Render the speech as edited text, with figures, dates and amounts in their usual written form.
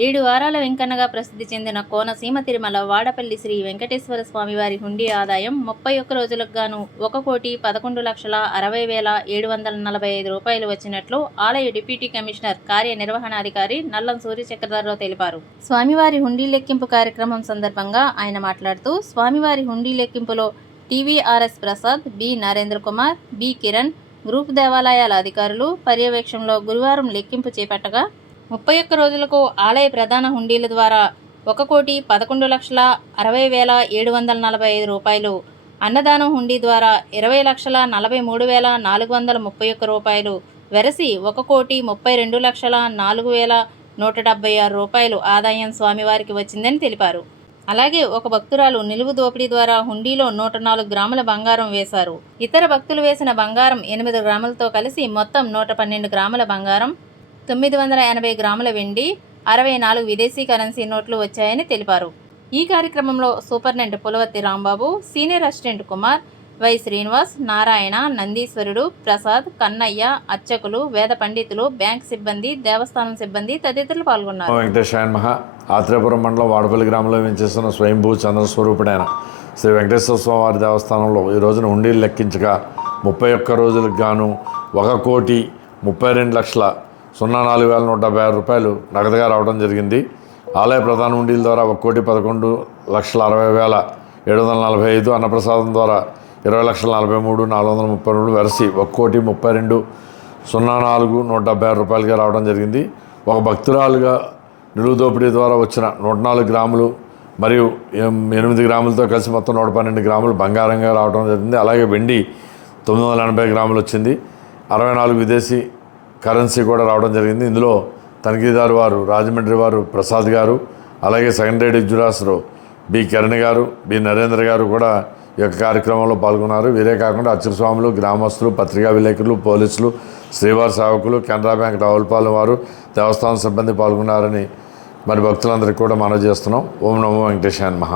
7 వారాల వెంకన్నగా ప్రసిద్ధి చెందిన కోనసీమ తిరుమల వాడపల్లి శ్రీ వెంకటేశ్వర స్వామివారి హుండీ ఆదాయం 31 రోజులకు గాను 1,11,60,745 రూపాయలు వచ్చినట్లు ఆలయ డిప్యూటీ కమిషనర్ కార్యనిర్వహణాధికారి నల్లం సూర్యచక్రధరరావు తెలిపారు. స్వామివారి హుండీ లెక్కింపు కార్యక్రమం సందర్భంగా ఆయన మాట్లాడుతూ, స్వామివారి హుండీ లెక్కింపులో TVRS Prasad, B Narendra Kumar, B Kiran, group దేవాలయాల అధికారులు పర్యవేక్షణలో గురువారం లెక్కింపు చేపట్టగా 31 రోజులకు ఆలయ ప్రధాన హుండీల ద్వారా 1,11,60,745 రూపాయలు, అన్నదానం హుండీ ద్వారా 20,43,431 రూపాయలు వెరసి 1,32,04,176 రూపాయలు ఆదాయం స్వామివారికి వచ్చిందని తెలిపారు. అలాగే ఒక భక్తురాలు నిలువు దోపిడీ ద్వారా హుండీలో 104 గ్రాముల బంగారం వేశారు. ఇతర భక్తులు వేసిన బంగారం 8 గ్రాములతో కలిసి మొత్తం 112 గ్రాముల బంగారం, 980 గ్రాముల వెండి, 64 విదేశీ కరెన్సీ నోట్లు వచ్చాయని తెలిపారు. ఈ కార్యక్రమంలో superintendent Pulavarthi Rambabu, senior assistant Kumar, Y Srinivas, Narayana, Nandeeshwarudu, Prasad, Kannayya, అర్చకులు, వేద పండితులు, బ్యాంక్ సిబ్బంది, దేవస్థానం సిబ్బంది తదితరులు పాల్గొన్నారు. వెంకటేశాయ నమః. ఆత్రేయపురం మండలం వాడపల్లి గ్రామంలో వెంచేస్తున్న స్వయంభూ చంద్రస్వరూపుడైన శ్రీ వెంకటేశ్వర స్వామివారి దేవస్థానంలో ఈ రోజున హుండీలు లెక్కించగా 31 రోజులకు గాను 1,32,04,150 రూపాయలు నగదుగా రావడం జరిగింది. ఆలయ ప్రధాన హుండీల ద్వారా 1,11,60,745, అన్నప్రసాదం ద్వారా 20,43,432 వెరసి 1,32,04,176 రూపాయలుగా రావడం జరిగింది. ఒక భక్తురాలుగా నిలువు దోపిడీ ద్వారా వచ్చిన 104 గ్రాములు మరియు 8 గ్రాములతో కలిసి మొత్తం 112 గ్రాములు బంగారంగా రావడం జరిగింది. అలాగే వెండి 980 గ్రాములు వచ్చింది. 64 విదేశీ కరెన్సీ కూడా రావడం జరిగింది. ఇందులో తనిఖీదారు వారు రాజమండ్రి వారు ప్రసాద్ గారు, అలాగే సెకండరీ జ్యురాసరు బి కిరణ్ గారు, బి నరేంద్ర గారు కూడా ఈ యొక్క కార్యక్రమంలో పాల్గొన్నారు. వీరే కాకుండా అర్చక స్వాములు, గ్రామస్తులు, పత్రికా విలేకరులు, పోలీసులు, శ్రీవారి సేవకులు, కెనరా బ్యాంక్ రావులపాలెం వారు, దేవస్థానం సిబ్బంది పాల్గొన్నారని మరి భక్తులందరికీ కూడా మనవి చేస్తున్నాం. ఓం నమో వెంకటేశాయ నమః.